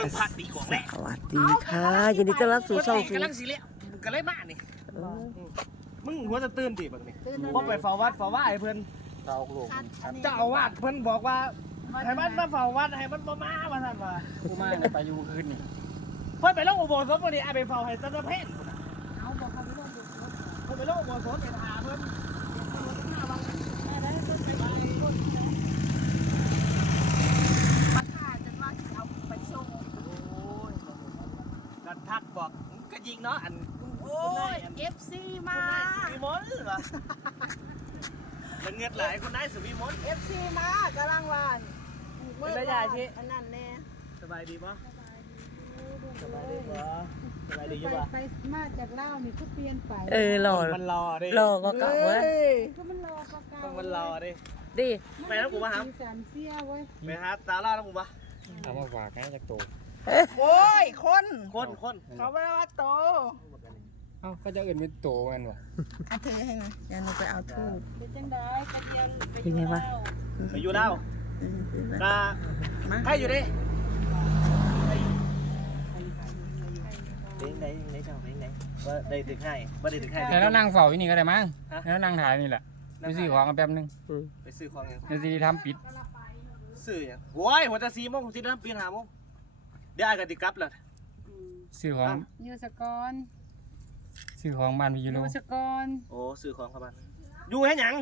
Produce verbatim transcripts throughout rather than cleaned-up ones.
งพักตีของแหละสวัสดีค่ะยินดีต้อนรับสู่ช่องชูกำลังสิเละกำลังมานี่มึงหัวจะตื่นดิบังนี่พอไปเฝ้าวัดเฝ้าว่าไอ้เพิ่นเราลงเจ้าอาวาสเพิ่นบอกว่าให้มันมาเฝ้าวัดให้มันบ่มาว่าซั่นว่ากูมาไปอยู่คืนนี่เพิ่นไปลงอุโบสถบ่นี่ไอ้ไปเฝ้าให้ตะเพนเอาบอกเขาไปลงดูเพิ่นไปลงอุโบสถไปหาเพิ่นแม่ได้ต้นไปไปต้นนะมาถ่ายจนว่าจะเอาไปส่งโอ้ยกันทักบอกก็ยิงเนาะอันโอ้ยเอฟซีมาสุวิมลเหรอมันเงียบหลายคนได้สุวิมลเอฟซีมากำลังวานอันนั้นแน่สบายดีปะสบายดีปะสบายดีอยู่ปะไปมาจากเล่านี่ก็เปลี่ยนไปเออหล่อมันรอดิหล่อก็เก่าเว้ยก็มันรอก็เก่าต้องมันรอดิดิไปแล้วกูมาหาสามเสี้ยเว้ยไปหาตาล่าแล้วกูปะเอามาฝากให้จากโตโอ้ยคนคนคนเขาไม่ได้ว่าโตเอ้าก็จะอื่นเป็นโตมันวะเอาเธอให้นะเดี๋ยวหนูไปเอาทูบเป็นจังได้กระเทียมเป็นไงวะไปอยู่แล้วตาใครอยู่ดิเด้งไหนไหนเจ้าเด้งไหนว่าได้ตึกให้ว่าได้ตึกให้แต่แล้วนั่งเฝ้าอยู่นี่ก็ได้มั้งแล้วนั่งถ่ายนี่แหละไปซื้อของกันแป๊บนึงไปซื้อของยังเดี๋ยวสิทำปิดซื้อยังโว้ยหัวจะสี่โมงสิเริ่มปีนหาโมงเดี๋ยวไอ้กันติกลับแล้วซื้อของยูสกรซื้อของบ้านพี่ยูโรยูสกรโอ้ซื้อของเข้ามาอยู่ให้หยัง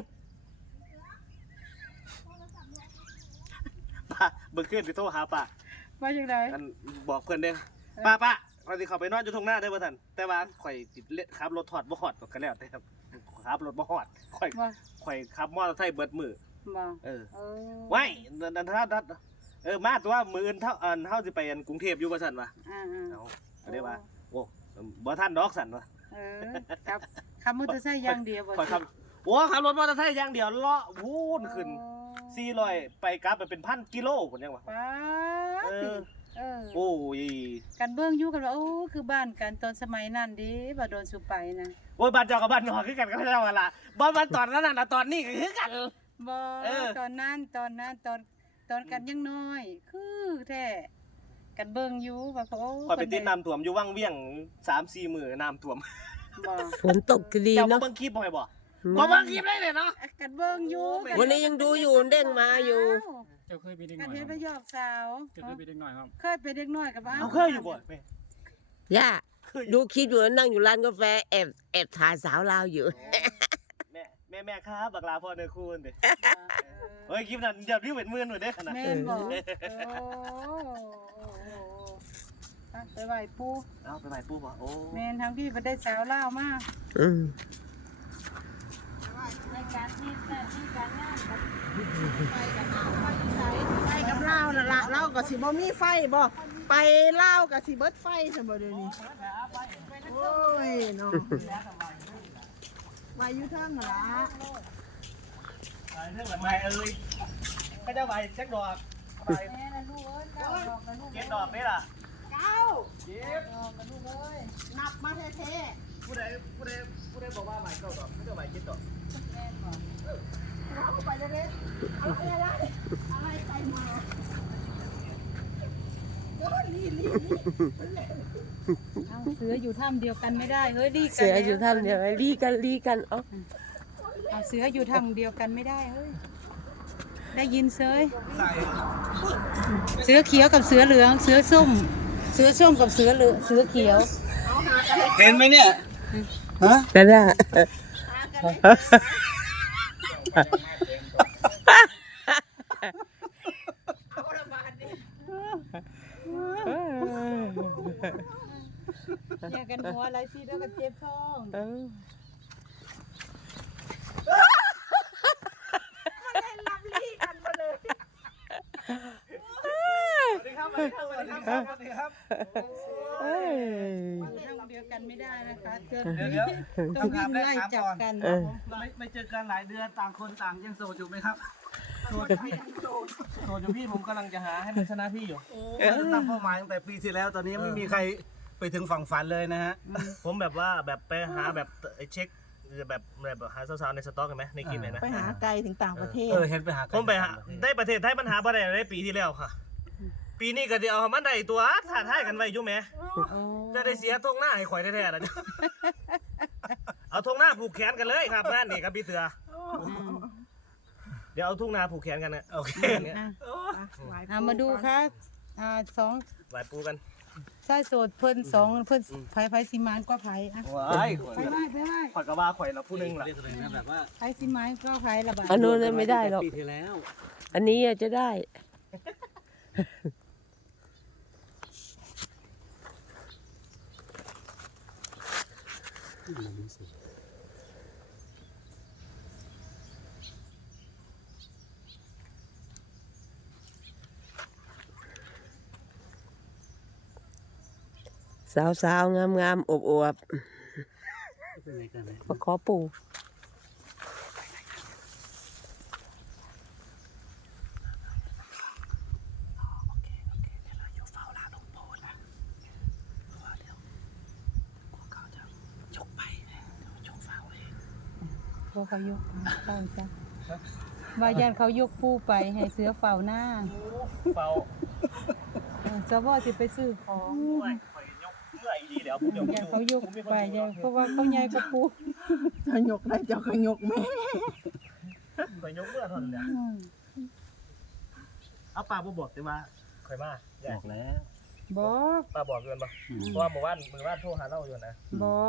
ป้าเบิ่งขึ้นไปโทรหาป้าว่าจังไดอันบอกเพื่อนเด้อป้าป้าวันที่เขาไปนอนอยู่ตรงหน้าได้อบ่ทันแต่ว่าข่อยติดเละขับรถถอดบ่ฮอดก็แล้วแต่ครับขับรถบ่ฮอดข่อยว่าข่อยขับมอเตอร์ไซค์เบิดมือบ่เออเออไว้นันทรัตน์เออมาตัวมืออื่นเท่าอันเฮาสิไปอันกรุงเทพอยู่ว่าซั่นวะอ่าเอาก็ได้ว่าโอ้บ่ทันดอกสั่นวะเออครับขับมอเตอร์ไซค์อย่างเดียวบ่ข่อยขับโอ้ขับรถมอเตอร์ไซค์อย่างเดียวเลาะพูนขึ้นสี่ร้อยไปกลับไปเป็นพันกิโลพุ่นยังวะป้าเออเออโอ้ยกันเบิ่งอยู่กันว่าโอ้คือบ้านกันตอนสมัยนั้นดิบ่โดนสุไปนะโอ้ยบ้านเจ้ากับบ้านนอกคือกันก็เจ้ากันล่ะบ้านบ้านตอนนั้นน่ะตอนนี้ก็คือกันบ่เออตอนนั้นตอนนั้นตอนตอนกันยังน้อย คือแท้กันเบิ่งอยู่ว่าโอ้ข่อยไปติดน้ำท่วมอยู่วังเวียง สามสี่ มื้อน้ำท่วมบ่ฝนตกก็ดีเจ้าบ่เนาะเบิ่งคลิปบ่ให้บ่บ่เบิ่งคลิปได้เลยเนาะกันเบิ่งอยู่วันนี้ยังดูอยู่เด้งมาอยู่เจ้าเคยไปเด็กหกัน่นอยเฮ็ดไปหยอกสาวเจ้าเคยไปเด็กหน่อยครับเคยเป็นเด็กน้อยกับบ้าเอาเคยอยู่บ่แม่ย่าดูคลิปอยู่นั่งอยู่ร้านกาแฟแอบแอบถ่ายสาวลาวอยู่แม่แม่แม่ครับบักลาพ่อเด้อคุณเด้เฮ้ยคลิปนั้นอย่าวิวเป็นหมื่นหน่อยเด้อขนาดแม่นบ่โอ้ไปไหว้ปู่เอาไปไหว้ปู่บ่โอ้แม่นทางพี่ไปได้สาวลาวมาอืมในการที่แต่ที่การงานไปกับเราไปกับเราน่ะละเราก็สิบ่มีไฟบ่ไปเล่ากับสิเบิดไฟซั่นบ่เดี๋ยวนี้โอ้ยเนาะไปอยู่เทิงน่ะล่ะไปเรื่องใหม่เอ้ยก็จะไหว้จักดอกไปแม่น่ะลูกเอ้ยเก้าดอกกับลูกเก็บดอกนี่ล่ะเก้าเก็บดอกกับลูกเอ้ยนับมาแท้ผู้ใดผู้ใดผู้ใดบอกว่าไหว้เก้าดอกเขาจะไหว้เจ็ดดอกๆแม่นบ่เอาไปเลยเด้เอาอะไรอะไรไปมาโอ้ยนี่นี่เอาเสืออยู่ถ้ำเดียวกันไม่ได้เฮ้ยดีกันเสืออยู่ทำเดี๋ยวรีกันรีกันเอ้าเอาเสืออยู่ถ้ำเดียวกันไม่ได้เฮ้ยได้ยินเสือเสือเขียวกับเสือเหลือง เสือส้ม เสือส้มกับเสือเหลืองเสือเขียวเห็นไหมเนี่ยฮะนั่นน่ะอยากกันหัวอะไรสิแล้วก็เจ็บท้องเออเล่นลับลี่กันมาเลยสวัสดีครับสวัสดีครับสวัสดีครับสวัสดีครับเอ้ยมาเล่นเดียวกันไม่ได้นะคะเจอเดี๋ยวเดี๋ยวต้องวิ่งไล่จับกันเออไม่ไม่เจอกันหลายเดือนต่างคนต่างยังโสดอยู่ไหมครับโสดพี่โสดโสดอยู่พี่ผมกำลังจะหาให้มันชนะพี่อยู่ตั้งเป้าหมายตั้งแต่ปีที่แล้วตอนนี้ไม่มีใครไปถึงฝั่งฝันเลยนะฮะผมแบบว่าแบบไปหาแบบเช็คแบบแบบหาสาวๆในสต็อกเห็นไหมในคลิปเลยนะไปหาไกลถึงต่างประเทศเออเห็นไปหาผมไปหาได้ประเทศไทยปัญหาบ่ได้ในปีที่แล้วค่ะปีนี้ก็สิเอามันได้ตัวท้าทายกันไว้อยู่แหมโอ้จะได้เสียทงหน้าให้ข่อยแท้ๆนะเอาทงหน้าผูกแขนกันเลยครับนั่นนี่ครับพี่เตือเดี๋ยวเอาทุ่งนาผูกแขนกันนะโอเคอ่ะอ่ามาดูค่ะอ่าสองไหวปูกันชายโสดเพิ่นสองเพิ่นไผไผสิมานก็ไผอ่ะว้ายไปไหว้ไปไหว้ข่อยก็ว่าข่อยละผู้หนึงล่ะเรียกอะไรนะแบบว่าไผสิมานก็ไผละบาดอันนู้นน่ะไม่ได้หรอกปีที่แล้วอันนี้อาจจะได้ สาวสาวงามงามๆอบอวบเป็นไงกันเนี่ยๆมาขอปู่บ่เขายกเฝ้าซะว่าญาติเขายกผู้ไปให้เสือเฝ้าหน้าเฝ้าเออสวสิไปซื้อของข่อยยกเมื่อยดีแล้วผมยกญาติเขายกไปญาติเพราะว่าเขาใหญ่กว่าผู้ถ้ายกได้เจ้าก็ยกแม่ข่อยยกเมื่อเท่านั้นแหละอืมเอาป้าบ่บอกแต่ว่าข่อยมาบอกแล้วบอกป้าบอกเกินบ่อืมเพราะว่าเมื่อวานเมื่อวานโทรหาเราอยู่นะบอก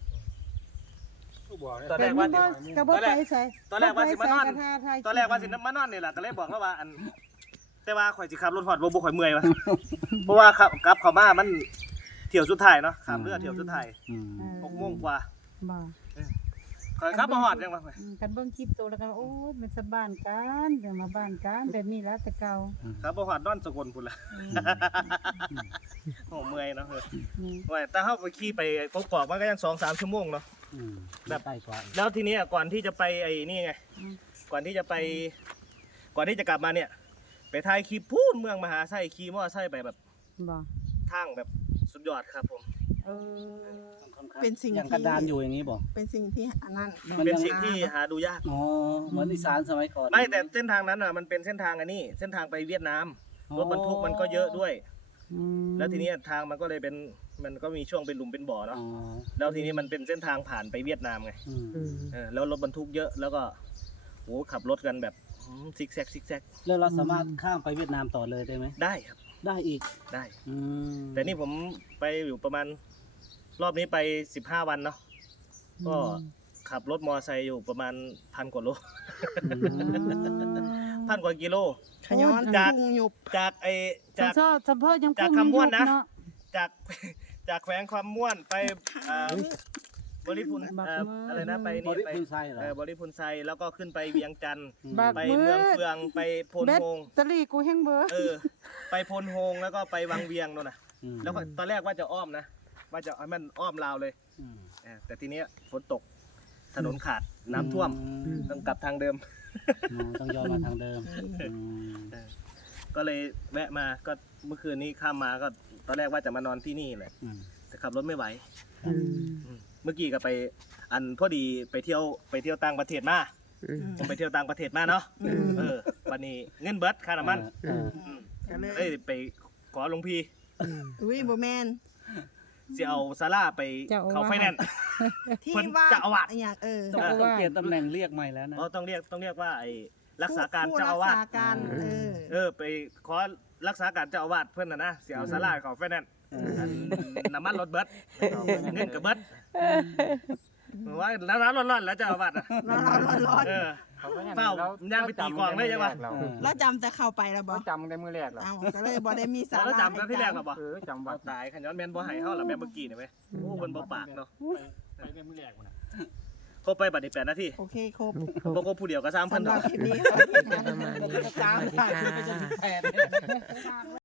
ตอนแรแต่กมัว่านบ่ก็บ่ไปใส่ตอนแรกว่าสิมานอนบ่ไปใส่กระทะทายตอนแรกว่าสิมานอนนี่แหละก็เลยบอกแล้วว่าอัน แต่ว่าข่อยสิขับรถฮอดบ่บ่ข่อยเมื่อยวะ เพราะว่าขับกลับเข้ามามันเที่ยวสุดท้ายเนาะข้ามเรือเที่ยวสุดท้ายอืมเออหกโมงกว่าบอกข่อยขับมาฮอดยังวะข่อยอืมกันเบิ่งคลิปโตแล้วกันโอ้ยมันสะบ้านกันจะมาบ้านกันแบบนี้แล้วแต่เก่าขับมาฮอดนอนสกลพุ่นล่ะอืมโอ้เมื่อยเนาะเออนี่ว่าแต่เฮาไปขี่ไปกกอกมันก็ยังสองสามชั่วโมงเนาะอืมแบบใกล้กว่าแล้วทีนี้อ่ะก่อนที่จะไปไอ้นี่ไง ก่อนที่จะไป ก่อนที่จะกลับมาเนี่ย ไปถ่ายคลิปพูนเมืองมหาไส้ขี่มอไซค์ไปแบบบอกทางแบบสุดยอดครับผมเออเป็นสิ่งอย่างที่กระดานอยู่อย่างนี้บอกเป็นสิ่งที่อันนั้นมันเป็นยังสิ่งที่หาดูยากอ๋อเหมือนอีสานสมัยก่อนไม่แต่เส้นทางนั้นอ่ะมันเป็นเส้นทางอันนี้ เส้นทางไปเวียดนาม รถบรรทุกมันก็เยอะด้วยอืมแล้วทีนี้ทางมันก็เลยเป็น มันก็มีช่วงเป็นหลุมเป็นบ่ออ๋เนาะอแล้วทีนี้มันเป็นเส้นทางผ่านไปเวียดนามไงอืมอืมเออแล้วรถบรรทุกเยอะ แล้วก็โหขับรถกันแบบอืมซิกแซกซิกแซกแล้วเราสามารถข้ามไปเวียดนามต่อเลยได้ไหมได้ครับได้อีกได้อืมแต่นี่ผมไปอยู่ประมาณ รอบนี้ไปสิบห้าวันเนาะ ก็ขับรถมอไซค์อยู่ประมาณพันกว่าโลอืมพันกว่ากิโลขย้อนจากพุ่งยุบจากไอจาจาก กชอบสะเพอยังจากพุ่งคำม่วนนะยุบเาจาก จากแขวงความม่วนไปอ่าบริพุนบักเอ่อมือออะไรนะไปบนี่ริไปพุนไซเหรอเออบริพุนไซแล้วก็ขึ้นไปเวียงจันทร์บักไปมืเมืองอเฟืองไปโพนแบตโฮงเตอรี่กูแห้งเบอร์เออ ไปโพนโฮงแล้วก็ไปวังเวียงโน่นน่ะอืมแล้วก็ตอนแรกว่าจะอ้อมนะ ว่าจะให้มันอ้อมลาวเลยอืมเออแต่ทีเนี้ยฝนตกถนนขาดน้ำท่วมอืมต้องกลับทางเดิมอ๋อต้องย้อนมาทางเดิมอืมก็เลยแวะมาก็เมื่อคืนนี้ข้ามมาก็ตอนแรกว่าจะมานอนที่นี่แหละอืมแต่ขับรถไม่ไหวอืมอืมเมื่อกี้ก็ไปอันพอดีไปเที่ยวไปเที่ยวต่างประเทศมาอืมผมไปเที่ยวต่างประเทศมาเนาะอืมเออวันนี้เงินเบิร์ดค่าน้ำมันเอออืมก็เลยเอ้ยไปขอหลวงพี่อืมอุ้ยบ่แม่นสิเอาซาร่าไปเขาไฟแนนซ์ที่เพิ่นว่าเจ้าอาวาสอหย่างเออต้องต้องเปลี่ยนตำแหน่งเรียกใหม่แล้วนะอ๋อต้องเรียกต้องเรียกว่าไอ้รักษาการผู้เจ้าอาวาสรักษาการเออเออไปขอรักษาการเจ้าอาวาสเพื่อนนะนะสิเอาซาร่าเขาไฟแนนซ์เอออันน้ำมันรถเบิร์ดเงินกับเบิร์ดว่าน้ำมันร้อนๆแล้วเจ้าอาวาสอ่ะร้อนร้อนร้อนเออ เฝ้าย่างไปตีกลองได้ยังวะเออแล้วจำแต่เข้าไปแล้วบ่เราจำได้มือแรกแล้วเอาก็เลยบ่ได้มีสาแล้วระจำกันที่แรกหรอปะเออจำวัเอาดตายขันย้อนแมนบ่ให้เฮาหรอแม่เมื่อกี้เนี่ยไหมโอ้มันบ่ปากเนาะไปได้มือแรกนะครบไปบัดนี้แปดนาทีโอเคครบบ่ครบผู้เดียวก็สามพันสำหดอรับกคลิปนี้ขอบคุณค่ะประมาณนี้สวัสดีค่ะแปด